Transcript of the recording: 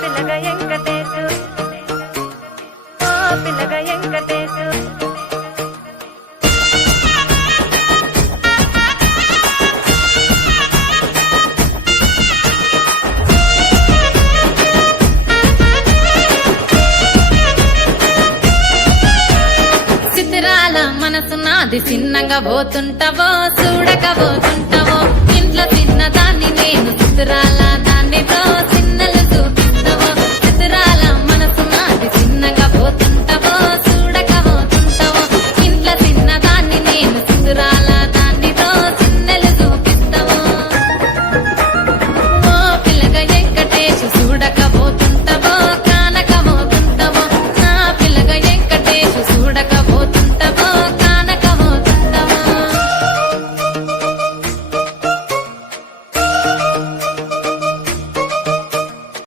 పిల్లగా వెంకటేశు ఓ పిల్లగా వెంకటేశు మనసు నాది చిన్నగా పోతుంటావో చూడక పోతుంటావో ఇంట్లో చిన్నదాన్ని నేను చిత్రాల దాన్ని చిన్నలు